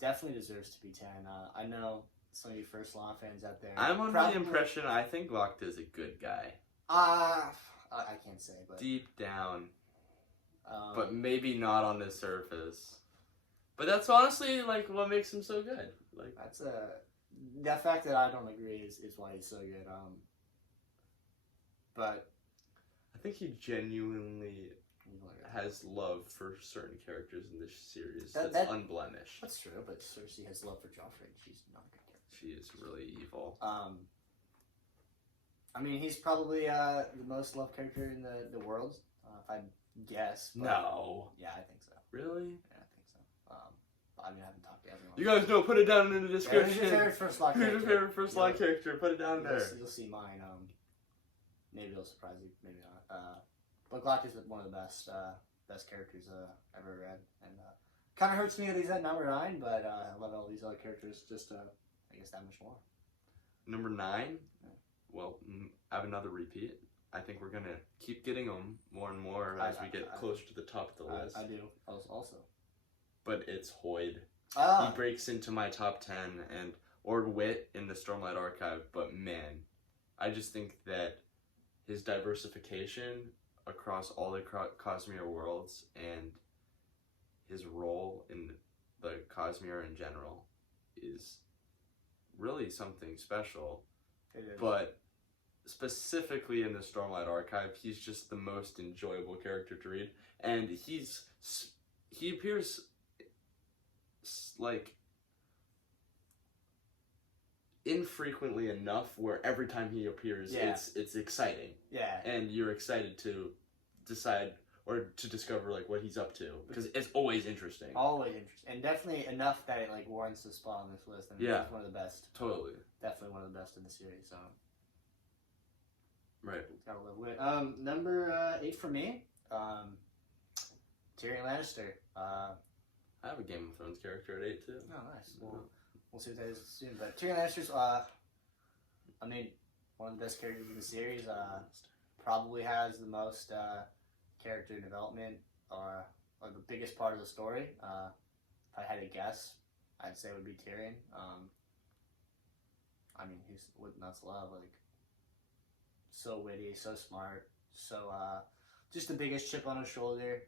10. I know some of you First Law fans out there. I'm under the impression I think Glokta is a good guy. I can't say, but deep down, but maybe not on the surface. But that's honestly like what makes him so good. Like that's that fact that I don't agree is why he's so good. But I think he genuinely has love for certain characters in this series that's unblemished. That's true, but Cersei has love for Joffrey. She's not a good character. She is really evil. I mean, he's probably the most loved character in the world, if I guess. No. Yeah, I think so. Really? Yeah, I think so. I mean, I haven't talked to everyone. You guys know, put it down in the description. Who's your favorite First Law character? Who's your favorite First Law character? Put it down there. You'll see mine. Maybe it'll surprise you, maybe not. But Glock is one of the best characters I've ever read, and kind of hurts me that he's at number 9. But I love all these other characters just I guess that much more. Number 9. Well, I have another repeat. I think we're gonna keep getting them more and more as we get closer to the top of the list. I do also. But it's Hoyd. Ah. He breaks into my top 10, and or Wit in the Stormlight archive. But man, I just think that his diversification across all the Cosmere worlds and his role in the Cosmere in general is really something special. It is. But specifically in the Stormlight archive, he's just the most enjoyable character to read, and he appears like infrequently enough where every time he appears, it's exciting. Yeah. And you're excited to decide or to discover like what he's up to because it's always interesting. Always interesting, and definitely enough that it like warrants a spot on this list. I mean, he's one of the best. Totally. Definitely one of the best in the series. So. Right. Gotta love Wit. Number 8 for me. Tyrion Lannister. I have a Game of Thrones character at 8 too. Oh, nice. We'll see what that is soon. But Tyrion Lannister's, I mean, one of the best characters in the series. probably has the most character development or the biggest part of the story. If I had to guess, I'd say it would be Tyrion. I mean, he's what nuts love, like so witty, so smart, so just the biggest chip on his shoulder.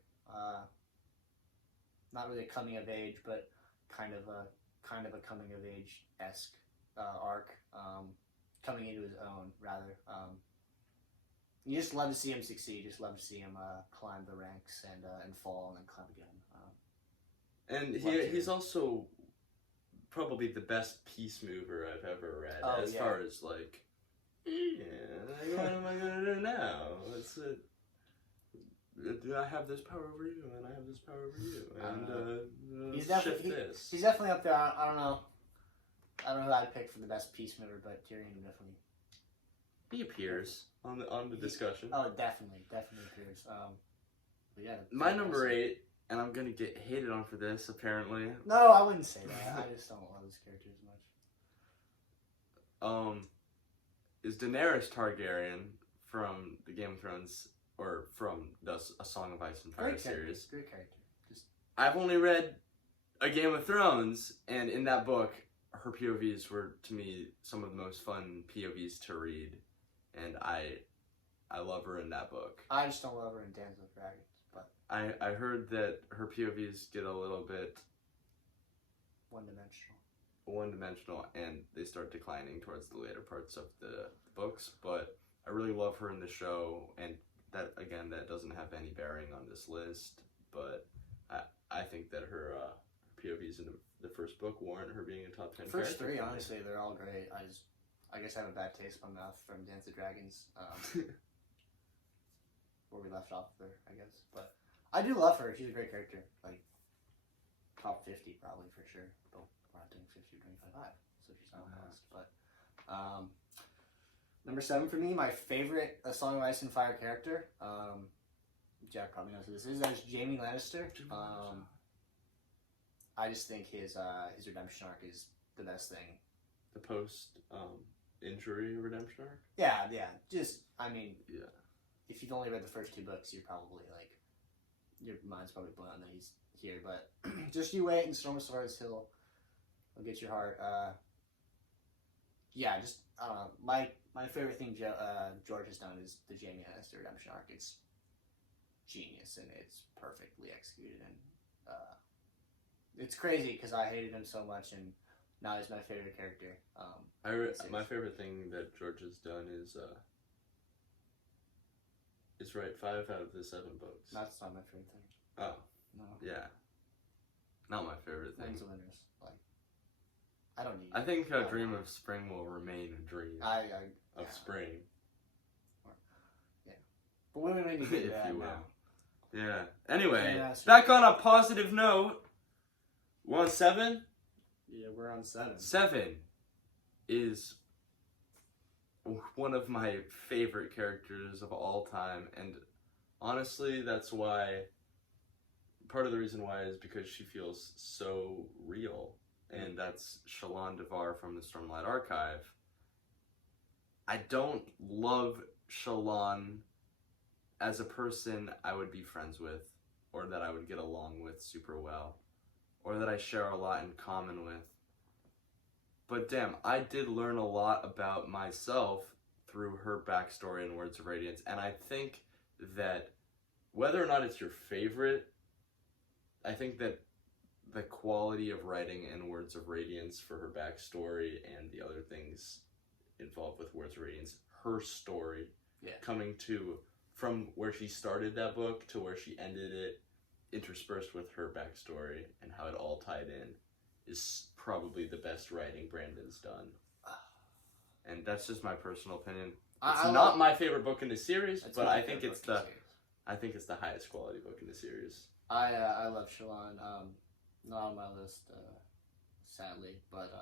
Not really a coming of age, but kind of a coming of age esque arc, coming into his own rather. You just love to see him succeed. Just love to see him climb the ranks and fall and then climb again. And he's also probably the best peace mover I've ever read. As far as like, what am I gonna do now? I have this power over you, and I have this power over you, and he's definitely up there. I don't know who I'd pick for the best peace mover, but Tyrion definitely. He appears on the discussion. Oh, definitely appears. But yeah. My number 8, and I'm gonna get hated on for this apparently. No, I wouldn't say that. I just don't love this character as much. Is Daenerys Targaryen from the Game of Thrones, or from A Song of Ice and Fire series. Great character. I've only read A Game of Thrones, and in that book, her POVs were, to me, some of the most fun POVs to read, and I love her in that book. I just don't love her in Dance with Dragons, but... I heard that her POVs get a little bit... One-dimensional, and they start declining towards the later parts of the books, but I really love her in the show, and that doesn't have any bearing on this list, but I think that her POVs in the first book warrant her being a top 10 character. First 3, honestly, they're all great. I guess I have a bad taste in my mouth from Dance of Dragons, where we left off there, I guess. But I do love her. She's a great character. Like, top 50 probably for sure. But we're not doing 50, we're doing 55, so she's not on the list. But number 7 for me, my favorite A Song of Ice and Fire character. Jack probably knows who this is. That's Jaime Lannister. I just think his redemption arc is the best thing. The post injury redemption arc? Yeah. Just, I mean, yeah. If you've only read the first 2 books, you're probably like, your mind's probably blown that he's here. But just you wait and Storm of Swords, he'll get your heart. Yeah, just, I don't know. My favorite thing George has done is the Jaime Lannister redemption arc. It's genius and it's perfectly executed, and it's crazy because I hated him so much, and now he's my favorite character. My favorite thing that George has done is write 5 out of the 7 books. That's not my favorite thing. Oh. No. Yeah. Not my favorite thing. Wings of Winners. Like, I don't need. I think a dream of spring will remain a dream of spring. Yeah. But we don't need to do that now. Yeah. Anyway, back on a positive note. We're on 7? Yeah, we're on 7. 7 is one of my favorite characters of all time, and honestly, that's why, part of the reason why is because she feels so real, and that's Shallan Devar from the Stormlight Archive. I don't love Shallan as a person I would be friends with, or that I would get along with super well, or that I share a lot in common with. But damn, I did learn a lot about myself through her backstory in Words of Radiance, and I think that whether or not it's your favorite, I think that the quality of writing in Words of Radiance for her backstory and the other things involved with Words of Radiance, her story, coming to from where she started that book to where she ended it, interspersed with her backstory and how it all tied in, is probably the best writing Brandon's done. And that's just my personal opinion. It's not my favorite book in the series, but I think it's the highest quality book in the series. I love Shallan. Not on my list, sadly, but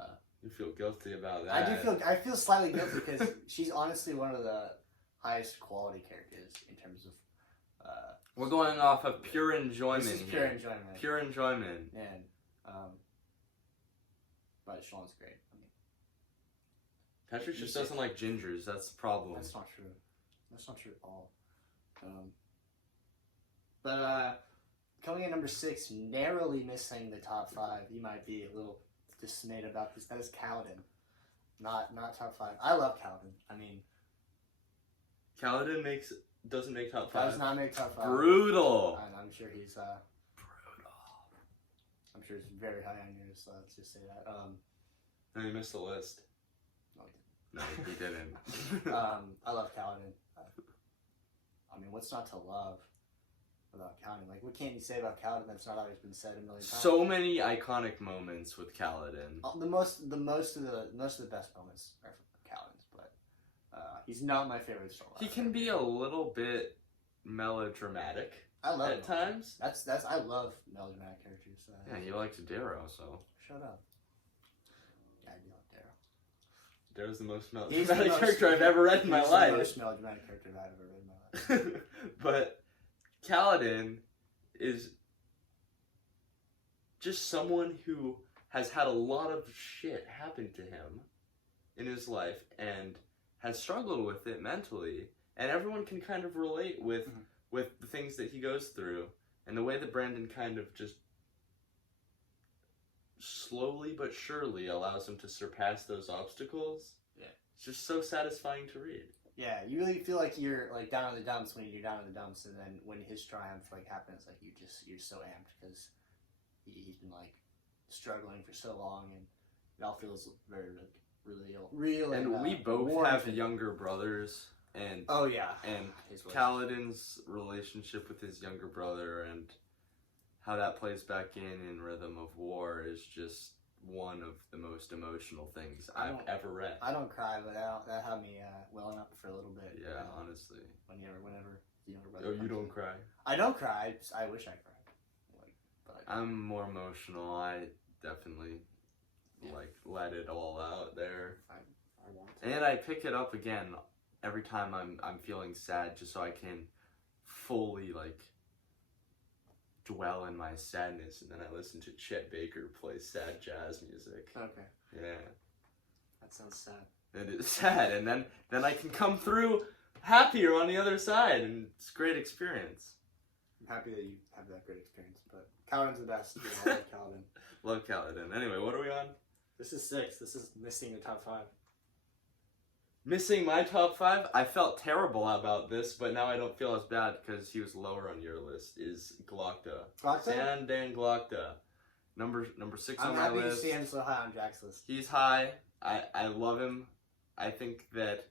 you feel guilty about that. I feel slightly guilty because she's honestly one of the highest quality characters in terms of. We're going off of pure enjoyment. This is pure enjoyment. Pure enjoyment. And but Shallan's great. I mean, Patrick just doesn't like gingers. That's the problem. That's not true. That's not true at all. Coming in number 6, narrowly missing the top 5. You might be a little dismayed about this. That is Kaladin. Not top 5. I love Kaladin. I mean, Kaladin doesn't make top 5. Does not make top 5. Brutal. I'm sure he's Brutal. I'm sure he's very high on yours. So let's just say that. No, you missed the list. No, No, he didn't. I love Kaladin. I mean, what's not to love about Kaladin? Like, what can't you say about Kaladin that's not always been said a million times? So many iconic moments with Kaladin. The most of the best moments are from Kaladin's, but he's not my favorite Stormlight. He can be a little bit melodramatic. I love at times. That's I love melodramatic characters. Yeah, you liked Darrow, so. Shut up. Yeah, I do like Darrow. Darrow's the most He's the melodramatic character I've ever read in my life. He's the most melodramatic character I've ever read in my life. But Kaladin is just someone who has had a lot of shit happen to him in his life and has struggled with it mentally, and everyone can kind of relate with the things that he goes through, and the way that Brandon kind of just slowly but surely allows him to surpass those obstacles. Yeah, it's just so satisfying to read. Yeah, you really feel like you're like down in the dumps when you're down in the dumps, and then when his triumph like happens, like you're so amped because he's been like struggling for so long, and it all feels very like real. And we both have younger brothers, and oh yeah, and Kaladin's relationship with his younger brother and how that plays back in Rhythm of War is just one of the most emotional things I've ever read. I don't cry, but that had me welling up for a little bit. Yeah, honestly. Whenever the younger brother. Oh, you don't cry? I don't cry. I wish I cried. But I'm more emotional. I definitely let it all out there. I want to. And I pick it up again every time I'm feeling sad, just so I can fully dwell in my sadness, and then I listen to Chet Baker play sad jazz music. Okay. Yeah. That sounds sad. It is sad, and then I can come through happier on the other side, and it's a great experience. I'm happy that you have that great experience, but Kaladin's the best. I love Kaladin. Love Kaladin. Anyway, what are we on? This is 6. This is missing the top 5. Missing my top 5? I felt terrible about this, but now I don't feel as bad because he was lower on your list, is Glokta. Glokta? Sandan Glokta. Number 6 on my list. I'm happy to see him so high on Jack's list. He's high. I love him. I think that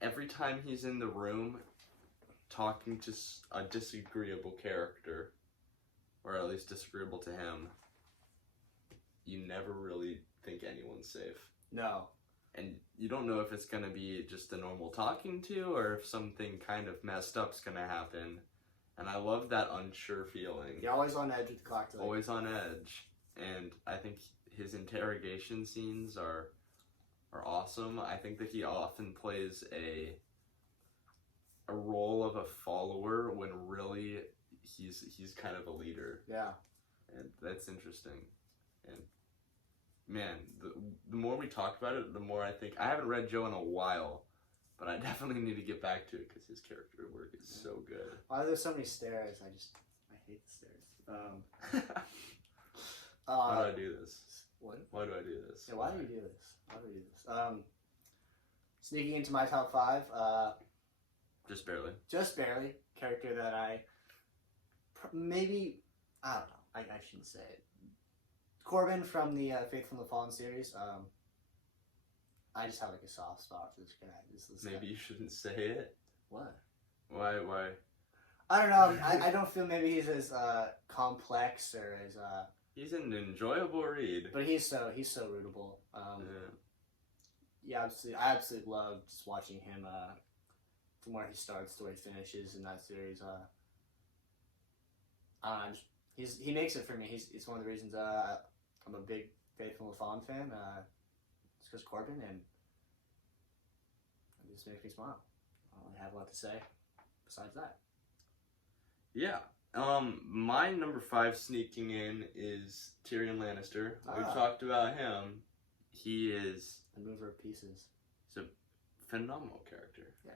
every time he's in the room talking to a disagreeable character, or at least disagreeable to him, you never really think anyone's safe. No. And you don't know if it's going to be just a normal talking to, or if something kind of messed up's going to happen. And I love that unsure feeling. You're always on edge with the clock. Always on edge. And I think his interrogation scenes are awesome. I think that he often plays a role of a follower when really he's kind of a leader. Yeah. And that's interesting. And man, the more we talk about it, the more I think... I haven't read Joe in a while, but I definitely need to get back to it because his character work is so good. Why are there so many stairs? I hate the stairs. Why do I do this? What? Why do I do this? Yeah, why do you do this? Sneaking into my top 5. Just barely. Just barely. Character that I... maybe... I don't know. I shouldn't say it. Corbin from the Faithful and the Fallen series. I just have a soft spot for this guy. Maybe you shouldn't say it. What? Why? I don't know. I don't feel maybe he's as complex or as He's an enjoyable read. But he's so rootable. Yeah, I absolutely love just watching him from where he starts to where he finishes in that series. He makes it for me. It's one of the reasons I'm a big Faithful and Fallen fan. It's because Corbin, and it just makes me smile. I don't really have a lot to say besides that. Yeah. My number 5 sneaking in is Tyrion Lannister. We've talked about him. He is a mover of pieces. He's a phenomenal character. Yeah.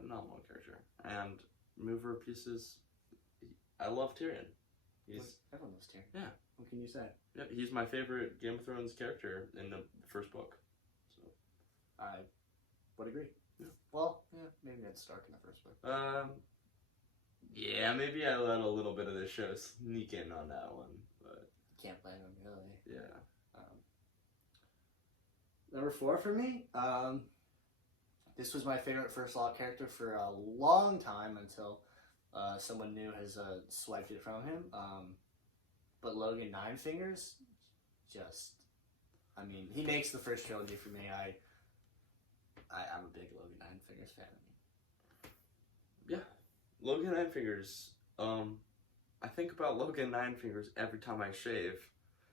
phenomenal character. And mover of pieces, I love Tyrion. Everyone loves Tyrion. Yeah. What can you say? Yeah, he's my favorite Game of Thrones character in the first book. So I would agree. Yeah. Well, yeah, maybe Ned Stark in the first book. Yeah, maybe I let a little bit of the show sneak in on that one, but Can't blame him, really. yeah. Number 4 for me. This was my favorite First Law character for a long time until someone new has swiped it from him. But Logan Ninefingers, he makes the first trilogy for me. I'm a big Logan Ninefingers fan. Yeah, Logan Ninefingers. I think about Logan Ninefingers every time I shave.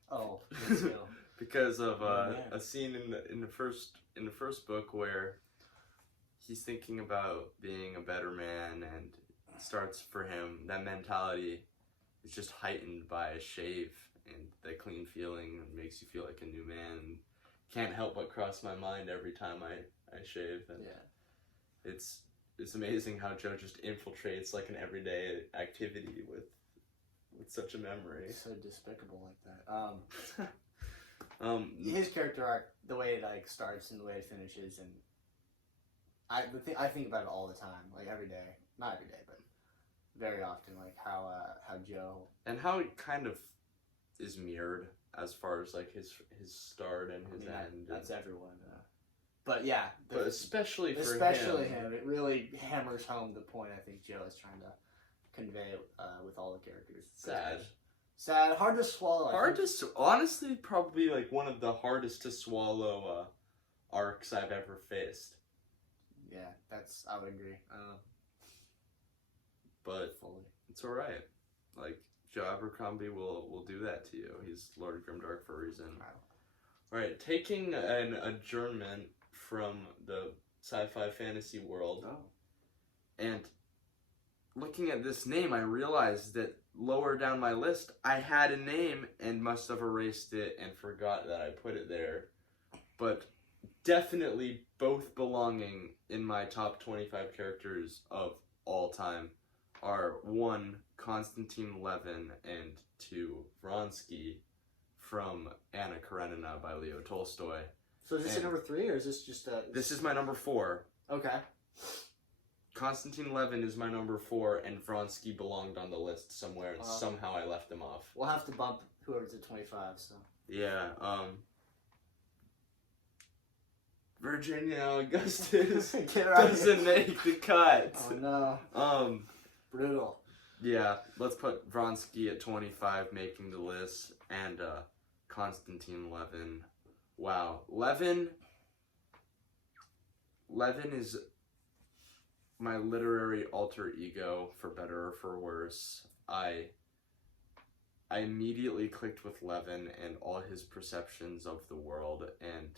Oh, me too. Because of Yeah. a scene in the first book where he's thinking about being a better man, and it starts for him. That mentality is just heightened by a shave, and that clean feeling makes you feel like a new man. Can't help but cross my mind every time I shave. And Yeah. it's amazing how Joe just infiltrates like an everyday activity with such a memory. So despicable like that. His character arc, the way it starts and the way it finishes, and I think about it all the time, like every day. Not every day, but very often, like how Joe and how it kind of is mirrored as far as like his start and his end. That's everyone. But yeah, But especially for him, it really hammers home the point I think Joe is trying to convey with all the characters. Sad, hard to swallow. Honestly, probably like one of the hardest to swallow arcs I've ever faced. Yeah, I would agree. But fully. It's alright. Like, Joe Abercrombie will do that to you. He's Lord Grimdark for a reason. Wow. Alright, taking an adjournment from the sci-fi fantasy world, and looking at this name, I realized that lower down my list, I had a name and must have erased it and forgot that I put it there. But definitely both belonging in my top 25 characters of all time are 1, Konstantin Levin, and 2, Vronsky from Anna Karenina by Leo Tolstoy. So is this your number 3, or is this just a... This is my number 4. Okay. Konstantin Levin is my number 4, and Vronsky belonged on the list somewhere, and somehow I left him off. We'll have to bump whoever's at 25, so... Yeah, Virginia Augustus doesn't make the cut. Oh no. Brutal. Yeah, let's put Vronsky at 25, making the list, and Konstantin Levin. Wow, Levin is my literary alter ego, for better or for worse. I immediately clicked with Levin and all his perceptions of the world, and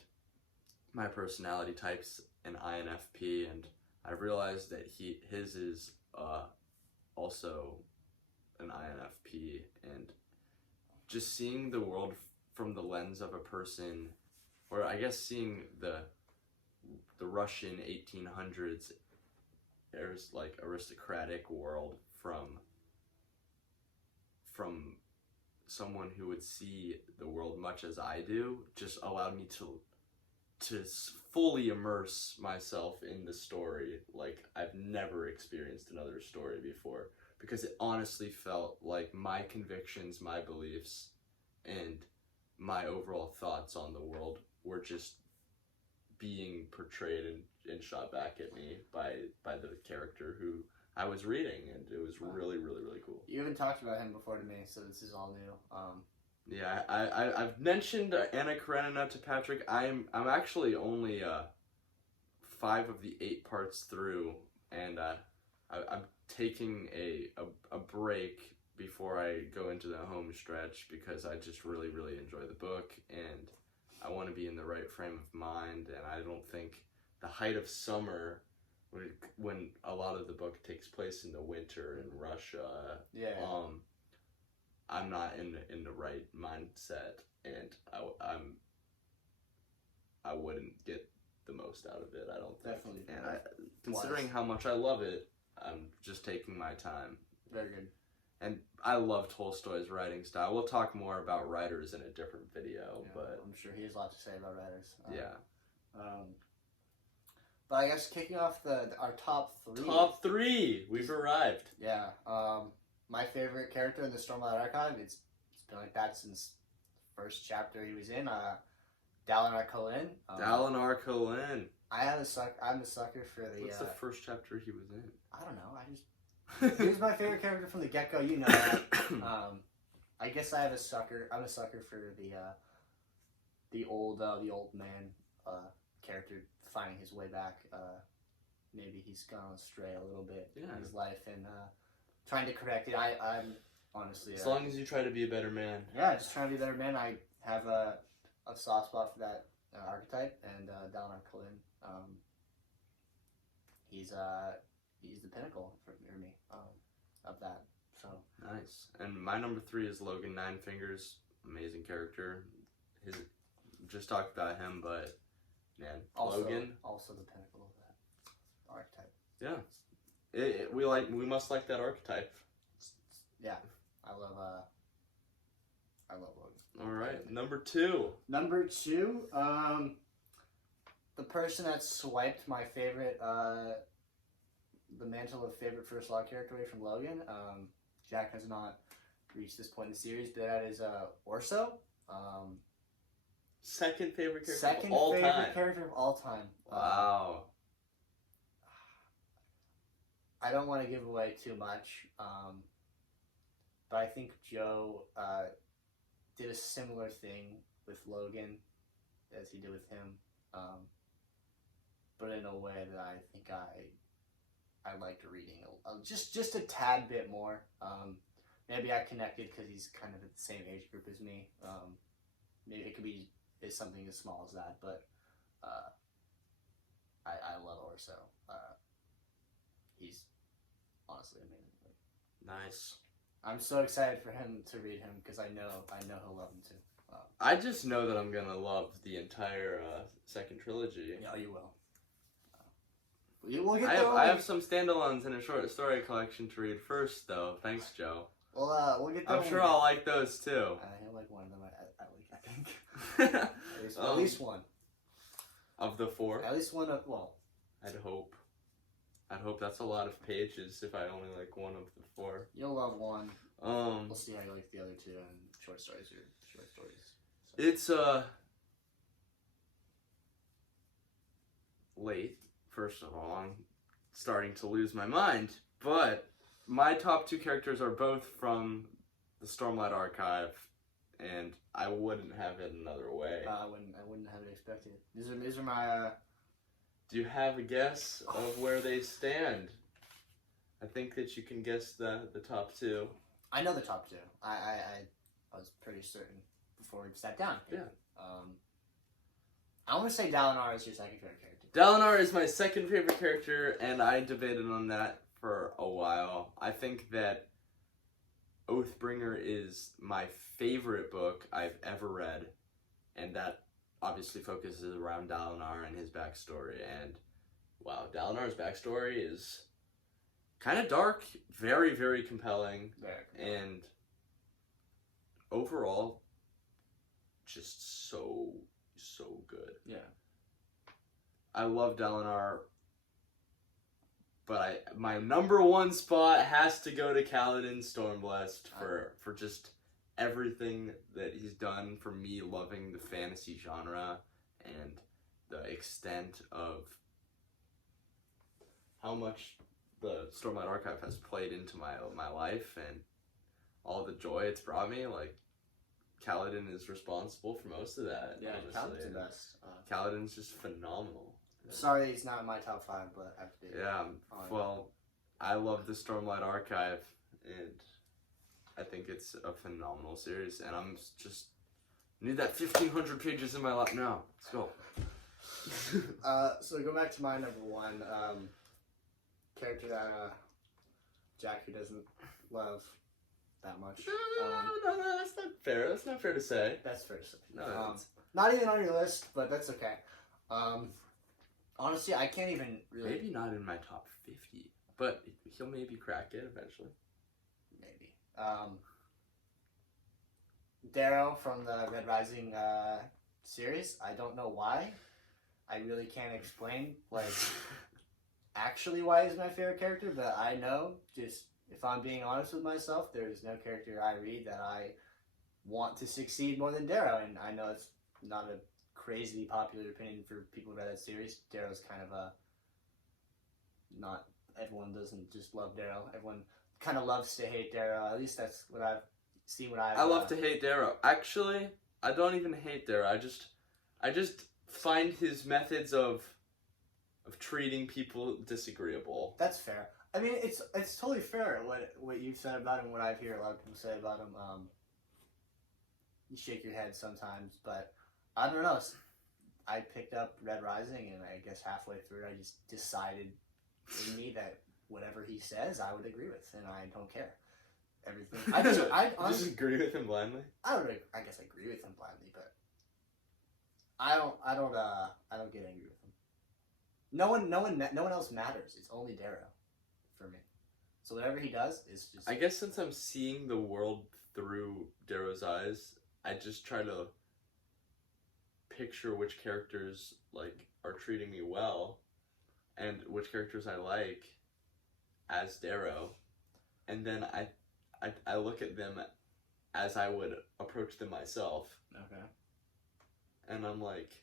my personality type's an INFP, and I realized that his is also an INFP, and just seeing the world from the lens of a person, or I guess seeing the Russian 1800s, there's like aristocratic world from someone who would see the world much as I do, just allowed me to fully immerse myself in the story like I've never experienced another story before, because it honestly felt like my convictions, my beliefs, and my overall thoughts on the world were just being portrayed and shot back at me by the character who I was reading, and it was really, really, really cool. You haven't talked about him before to me, so this is all new. Yeah, I've mentioned Anna Karenina to Patrick. I'm actually only 5 of the 8 parts through, and I'm taking a break before I go into the home stretch, because I just really, really enjoy the book, and I want to be in the right frame of mind, and I don't think the height of summer, when a lot of the book takes place in the winter in Russia, I'm not in the right mindset, and I wouldn't get the most out of it. I don't think. Definitely. And considering how much I love it, I'm just taking my time. Very good. And I love Tolstoy's writing style. We'll talk more about writers in a different video, but I'm sure he has a lot to say about writers. Yeah. But I guess kicking off our top three. Top three! We've arrived. Yeah. My favorite character in the Stormlight Archive, it's been like that since the first chapter he was in, Dalinar Kholin. Dalinar Kholin. I'm a sucker for the... What's the first chapter he was in? I don't know. He was my favorite character from the get-go, you know that. I guess I'm a sucker for the old man character finding his way back. Maybe he's gone astray a little bit in his life and trying to correct it. I'm honestly... as long as you try to be a better man. Yeah, just trying to be a better man. I have a soft spot for that archetype, and Dalinar Kholin, he's the pinnacle for me of that. So nice. And my number 3 is Logan Ninefingers. Amazing character. Just talked about him, but man, Logan also the pinnacle of that archetype. Yeah, we must like that archetype. Yeah, I love Logan. All right, number 2. Number 2, the person that swiped my favorite, the mantle of favorite first law character away from Logan. Jack has not reached this point in the series, but that is Orso. Second favorite character of all time. Second favorite character of all time. Wow. I don't want to give away too much, but I think Joe did a similar thing with Logan as he did with him, but in a way that I think I liked reading just a tad bit more. Maybe I connected because he's kind of at the same age group as me. Maybe it could be something as small as that, but I love Orso. He's honestly amazing. Nice. I'm so excited for him to read him because I know he'll love him too. I just know that I'm gonna love the entire second trilogy. Yeah, you will. We'll get I have some standalones and a short story collection to read first, though. Thanks, Joe. Well, we'll get there. I'm sure I'll like those too. He'll like one of them. I think. At least one. Of the 4? At least one of I'd hope that's a lot of pages if I only like one of the 4. You'll love one. We'll see how you like the other 2 and short stories. So. It's late. First of all, I'm starting to lose my mind, but my top 2 characters are both from the Stormlight Archive, and I wouldn't have it another way. I wouldn't have it expected. These are my. Do you have a guess of where they stand? I think that you can guess the top 2. I know the top 2. I was pretty certain before we sat down. Yeah. I want to say Dalinar is your second favorite character. Dalinar is my second favorite character, and I debated on that for a while. I think that Oathbringer is my favorite book I've ever read, and that obviously focuses around Dalinar and his backstory. And wow, Dalinar's backstory is kind of dark, very, very compelling, and overall just so good. Yeah. I love Dalinar, but my number 1 spot has to go to Kaladin Stormblessed for just everything that he's done for me loving the fantasy genre and the extent of how much the Stormlight Archive has played into my life and all the joy it's brought me. Like, Kaladin is responsible for most of that. Yeah, Kaladin's the best. Kaladin's just phenomenal. Sorry, he's not in my top 5, but I have to be. Yeah, well, I love the Stormlight Archive, and I think it's a phenomenal series, and I'm just need that 1,500 pages in my lap now. Let's go. So go back to my number 1 character that Jack, who doesn't love that much. No, that's not fair. That's not fair to say. That's fair to say. No, not even on your list, but that's okay. Honestly, I can't even really. Maybe not in my top 50, but he'll maybe crack it eventually. Maybe. Darrow from the Red Rising series. I don't know why. I really can't explain actually why he's my favorite character, but I know, just if I'm being honest with myself, there is no character I read that I want to succeed more than Darrow, and I know it's not a crazy popular opinion for people who read that series. Darrow's kind of not everyone doesn't just love Darrow. Everyone kind of loves to hate Darrow. At least that's what I've seen. I love to hate Darrow. Actually, I don't even hate Darrow. I just find his methods of treating people disagreeable. That's fair. I mean, it's totally fair what you've said about him, what I hear a lot of people say about him. You shake your head sometimes, but I don't know. I picked up Red Rising, and I guess halfway through, I just decided in me that whatever he says, I would agree with, and I don't care. Everything. I honestly just agree with him blindly. I guess I agree with him blindly, but I don't get angry with him. No one else matters. It's only Darrow for me. So whatever he does is just. I guess since I'm seeing the world through Darrow's eyes, I just try to picture which characters are treating me well, and which characters I like as Darrow, and then I look at them as I would approach them myself. Okay. And I'm like,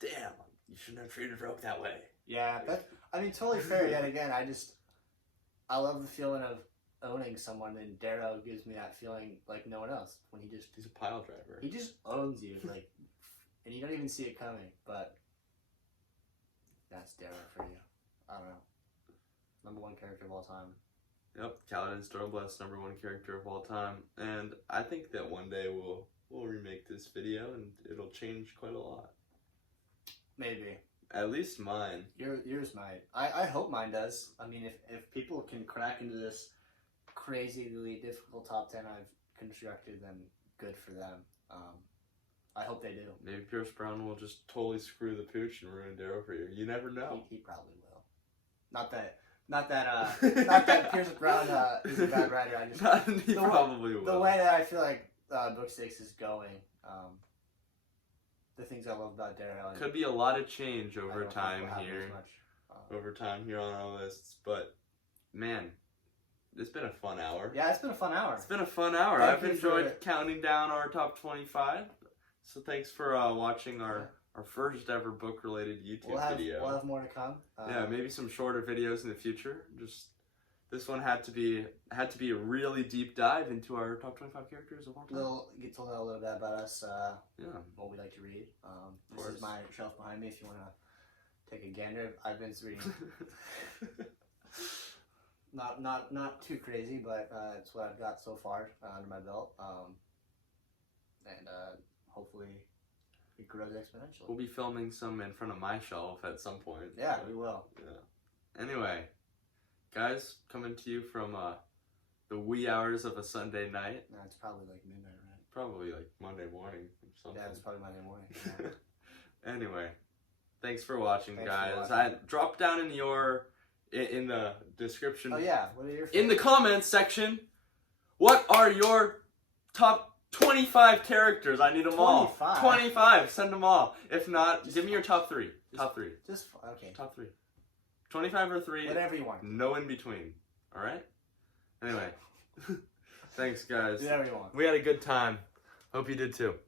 damn, you shouldn't have treated Rogue that way. Yeah, totally fair. Yet again, I love the feeling of owning someone, and Darrow gives me that feeling like no one else. When he's a pile driver. He just owns you, and you don't even see it coming. But that's Darrow for you. I don't know. #1 character of all time. Yep, Kaladin Stormblight's #1 character of all time, and I think that one day we'll remake this video and it'll change quite a lot. Maybe. At least mine. Yours might. I hope mine does. I mean, if people can crack into this crazily difficult top 10 I've constructed, then good for them. I hope they do. Maybe Pierce Brown will just totally screw the pooch and ruin Darrow for you. You never know. He probably will. Not that Pierce Brown is a bad writer. He probably will. The way that I feel like Book 6 is going, the things I love about Darrow. Could be a lot of change over time here. Over time here on our lists, but man, it's been a fun hour. Yeah, it's been a fun hour. It's been a fun hour. I've enjoyed counting down our top 25. So thanks for watching our first ever book related YouTube video. We'll have more to come. Yeah, maybe some shorter videos in the future. Just this one had to be a really deep dive into our top 25 characters of all time. Get to know a little bit about us. Yeah, what we like to read. This is my shelf behind me. If you want to take a gander, I've been reading. Not too crazy, but it's what I've got so far under my belt. And hopefully it grows exponentially. We'll be filming some in front of my shelf at some point. Yeah, we will. Yeah. Anyway, guys, coming to you from the wee hours of a Sunday night. No, it's probably like midnight, right? Probably like Monday morning or something. Yeah, it's probably Monday morning. Yeah. Anyway, thanks for watching, guys. I drop down in the description. Oh yeah, what are your in the comments section? What are your top 25 characters? I need them 25. all. 25. Send them all. If not, give me your top 3. Top 3. Okay. Top 3. 25 or 3. Whatever you want. No in between. All right. Anyway, thanks, guys. Whatever you want. We had a good time. Hope you did too.